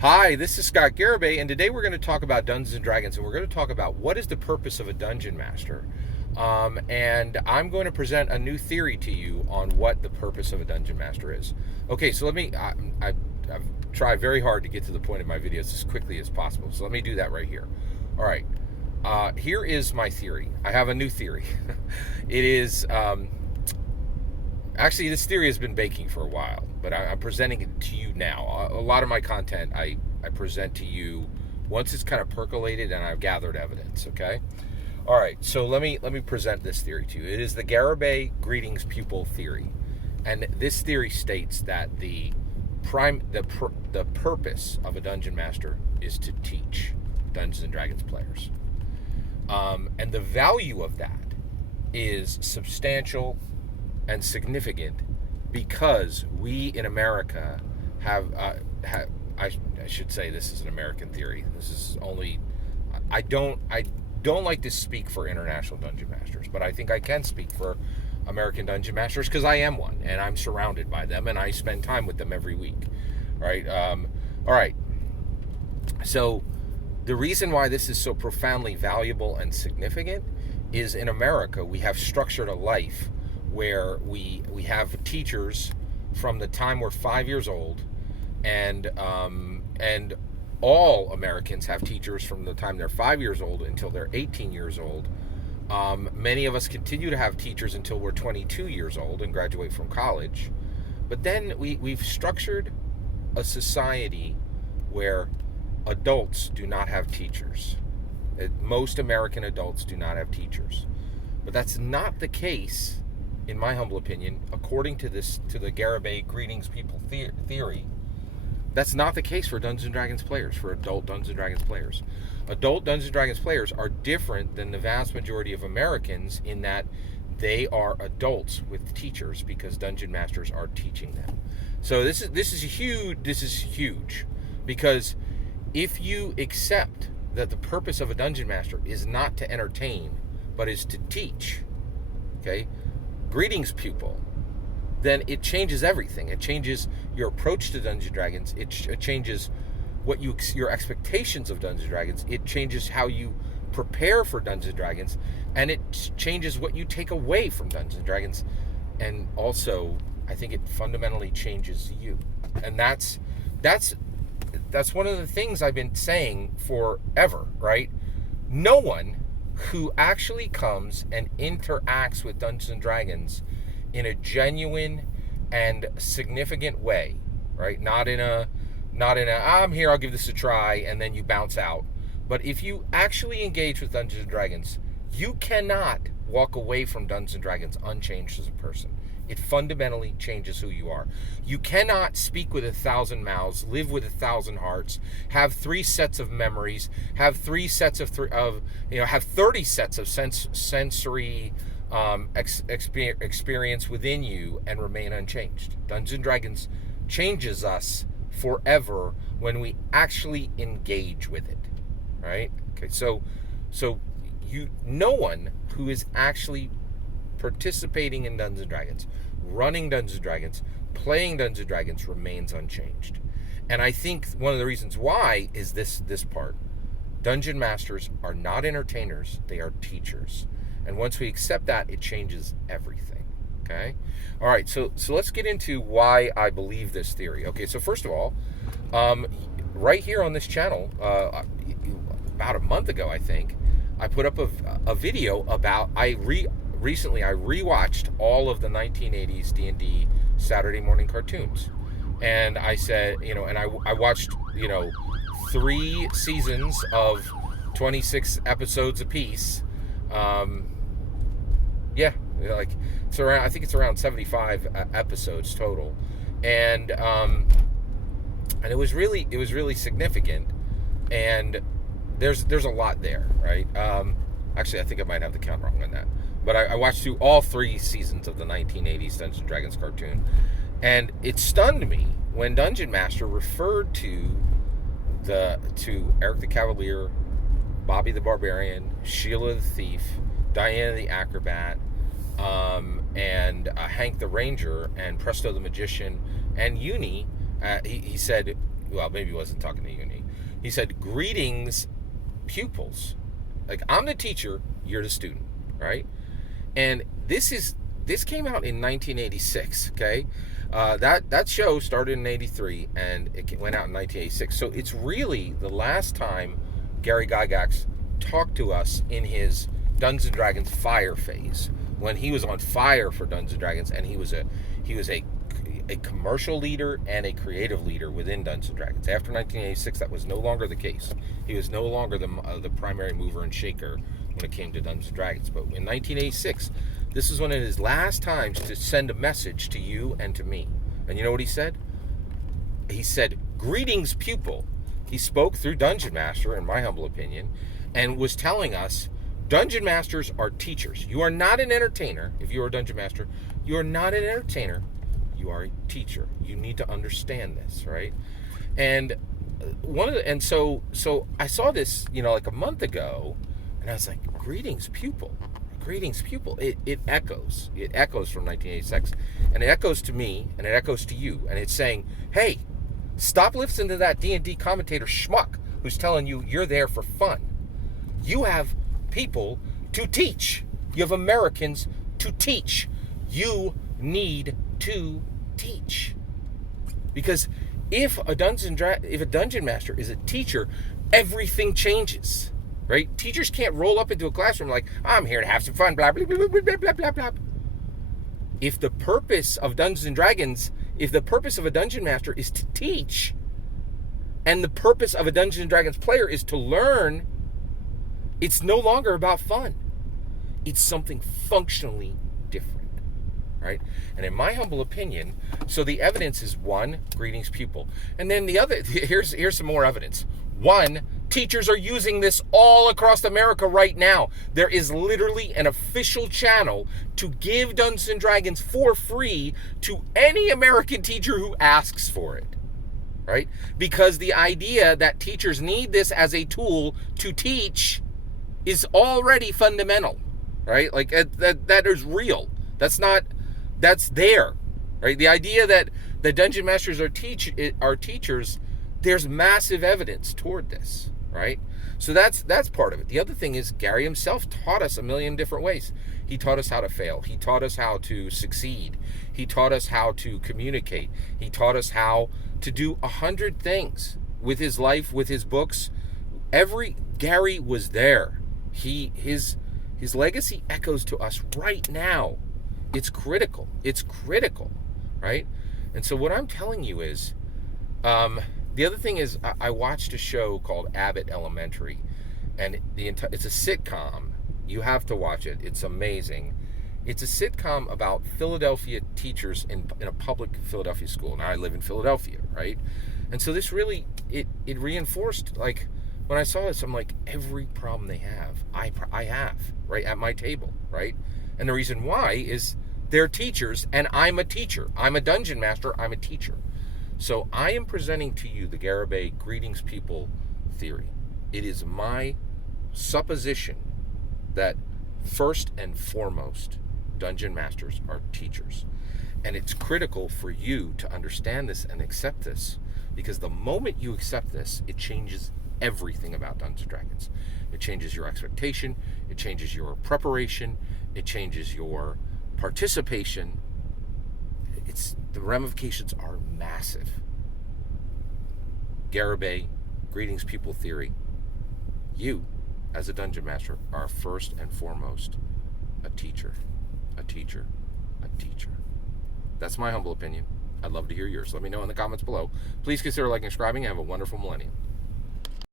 Hi, this is Scott Garibay, and today we're going to talk about Dungeons and Dragons, and we're going to talk about what is the purpose of a dungeon master. And I'm going to present a new theory to you on what the purpose of a dungeon master is. Okay, so I've tried very hard to get to the point of my videos as quickly as possible, so let me do that right here. All right, here is my theory. I have a new theory. It is, actually, this theory has been baking for a while, but I'm presenting it to you now. A lot of my content I present to you once it's kind of percolated and I've gathered evidence, okay? All right, so let me present this theory to you. It is the Garibay Greetings Pupil theory. And this theory states that the purpose of a dungeon master is to teach Dungeons and Dragons players. And the value of that is substantial and significant because we in America have I should say this is an American theory. This is only I don't like to speak for international dungeon masters, but I think I can speak for American dungeon masters because I am one and I'm surrounded by them and I spend time with them every week. Right? All right. So the reason why this is so profoundly valuable and significant is in America we have structured a life where we have teachers from the time we're 5 years old, and all Americans have teachers from the time they're 5 years old until they're 18 years old. Many of us continue to have teachers until we're 22 years old and graduate from college. But then we've structured a society where adults do not have teachers. Most American adults do not have teachers. But that's not the case, in my humble opinion, according to the Garibay Greetings People theory. That's not the case for Dungeons and Dragons players, for adult Dungeons and Dragons players. Adult Dungeons and Dragons players are different than the vast majority of Americans in that they are adults with teachers because dungeon masters are teaching them. So this is huge because if you accept that the purpose of a dungeon master is not to entertain but is to teach, okay? Greetings, pupil, then it changes everything. It changes your approach to Dungeons and Dragons. It changes your expectations of Dungeons and Dragons. It changes how you prepare for Dungeons and Dragons, and it changes what you take away from Dungeons and Dragons. And also, I think it fundamentally changes you. And that's one of the things I've been saying forever, right? No one who actually comes and interacts with Dungeons and Dragons in a genuine and significant way, right? Not in a I'm here, I'll give this a try, and then you bounce out. But if you actually engage with Dungeons and Dragons, you cannot walk away from Dungeons and Dragons unchanged as a person. It fundamentally changes who you are. You cannot speak with 1,000 mouths, live with 1,000 hearts, have 3 sets of memories, have 3 sets of have 30 sets of sensory experience within you and remain unchanged. Dungeons and Dragons changes us forever when we actually engage with it, right? Okay, so no one who is actually participating in Dungeons and Dragons, running Dungeons and Dragons, playing Dungeons and Dragons remains unchanged. And I think one of the reasons why is this part. Dungeon masters are not entertainers, they are teachers. And once we accept that, it changes everything. Okay? All right, so let's get into why I believe this theory. Okay, so first of all, right here on this channel, about a month ago, I think, I put up a video about recently I rewatched all of the 1980s D&D Saturday morning cartoons, and I said, and I watched 3 seasons of 26 episodes apiece. Yeah, like it's around. I think it's around 75 episodes total, and it was really significant, and there's a lot there, right? Actually, I think I might have the count wrong on that. But I watched through all 3 seasons of the 1980s Dungeons and Dragons cartoon, and it stunned me when Dungeon Master referred to Eric the Cavalier, Bobby the Barbarian, Sheila the Thief, Diana the Acrobat, and Hank the Ranger, and Presto the Magician, and Uni. He said, well, maybe he wasn't talking to you and me. He said, greetings, pupils. Like, I'm the teacher, you're the student, right? And this came out in 1986, okay? That show started in 83, and it went out in 1986. So it's really the last time Gary Gygax talked to us in his Dungeons and Dragons fire phase, when he was on fire for Dungeons and Dragons, and he was a commercial leader and a creative leader within Dungeons and Dragons. After 1986, that was no longer the case. He was no longer the primary mover and shaker when it came to Dungeons and Dragons. But in 1986, this was one of his last times to send a message to you and to me. And you know what he said? He said, greetings, pupil. He spoke through Dungeon Master, in my humble opinion, and was telling us, Dungeon Masters are teachers. You are not an entertainer. If you are a Dungeon Master, you are not an entertainer. You are a teacher. You need to understand this, right? And so I saw this, like a month ago, and I was like, greetings, pupil. Greetings, pupil. It echoes. It echoes from 1986, and it echoes to me, and it echoes to you, and it's saying, hey, stop listening to that D&D commentator schmuck who's telling you you're there for fun. You have people to teach. You have Americans to teach. You need to teach. Because if a dungeon master is a teacher, everything changes. Right? Teachers can't roll up into a classroom like, I'm here to have some fun, blah, blah, blah, blah, blah, blah, blah, blah. If the purpose of Dungeons and Dragons, if the purpose of a dungeon master is to teach, and the purpose of a Dungeons and Dragons player is to learn, it's no longer about fun. It's something functionally different, right? And in my humble opinion, so the evidence is one, greetings, pupil. And then the other, here's some more evidence. One, teachers are using this all across America right now. There is literally an official channel to give Dungeons and Dragons for free to any American teacher who asks for it, right? Because the idea that teachers need this as a tool to teach is already fundamental, right? Like that is real. That's there, right? The idea that the dungeon masters are teachers, there's massive evidence toward this, right? So that's part of it. The other thing is Gary himself taught us a million different ways. He taught us how to fail. He taught us how to succeed. He taught us how to communicate. He taught us how to do 100 things with his life, with his books. Gary was there. His legacy echoes to us right now. It's critical, right? And so what I'm telling you is, the other thing is, I watched a show called Abbott Elementary, and it's a sitcom. You have to watch it. It's amazing. It's a sitcom about Philadelphia teachers in a public Philadelphia school. Now I live in Philadelphia, right? And so this really, it reinforced, like, when I saw this, I'm like, every problem they have, I have, right, at my table, right? And the reason why is they're teachers, and I'm a teacher. I'm a dungeon master. I'm a teacher. So I am presenting to you the Garibay greetings people theory. It is my supposition that first and foremost, dungeon masters are teachers. And it's critical for you to understand this and accept this, because the moment you accept this, it changes everything about Dungeons and Dragons. It changes your expectation, it changes your preparation, it changes your participation. The ramifications are massive. Garibay, greetings people theory. You, as a dungeon master, are first and foremost a teacher. A teacher. A teacher. That's my humble opinion. I'd love to hear yours. Let me know in the comments below. Please consider liking and subscribing, and have a wonderful millennium.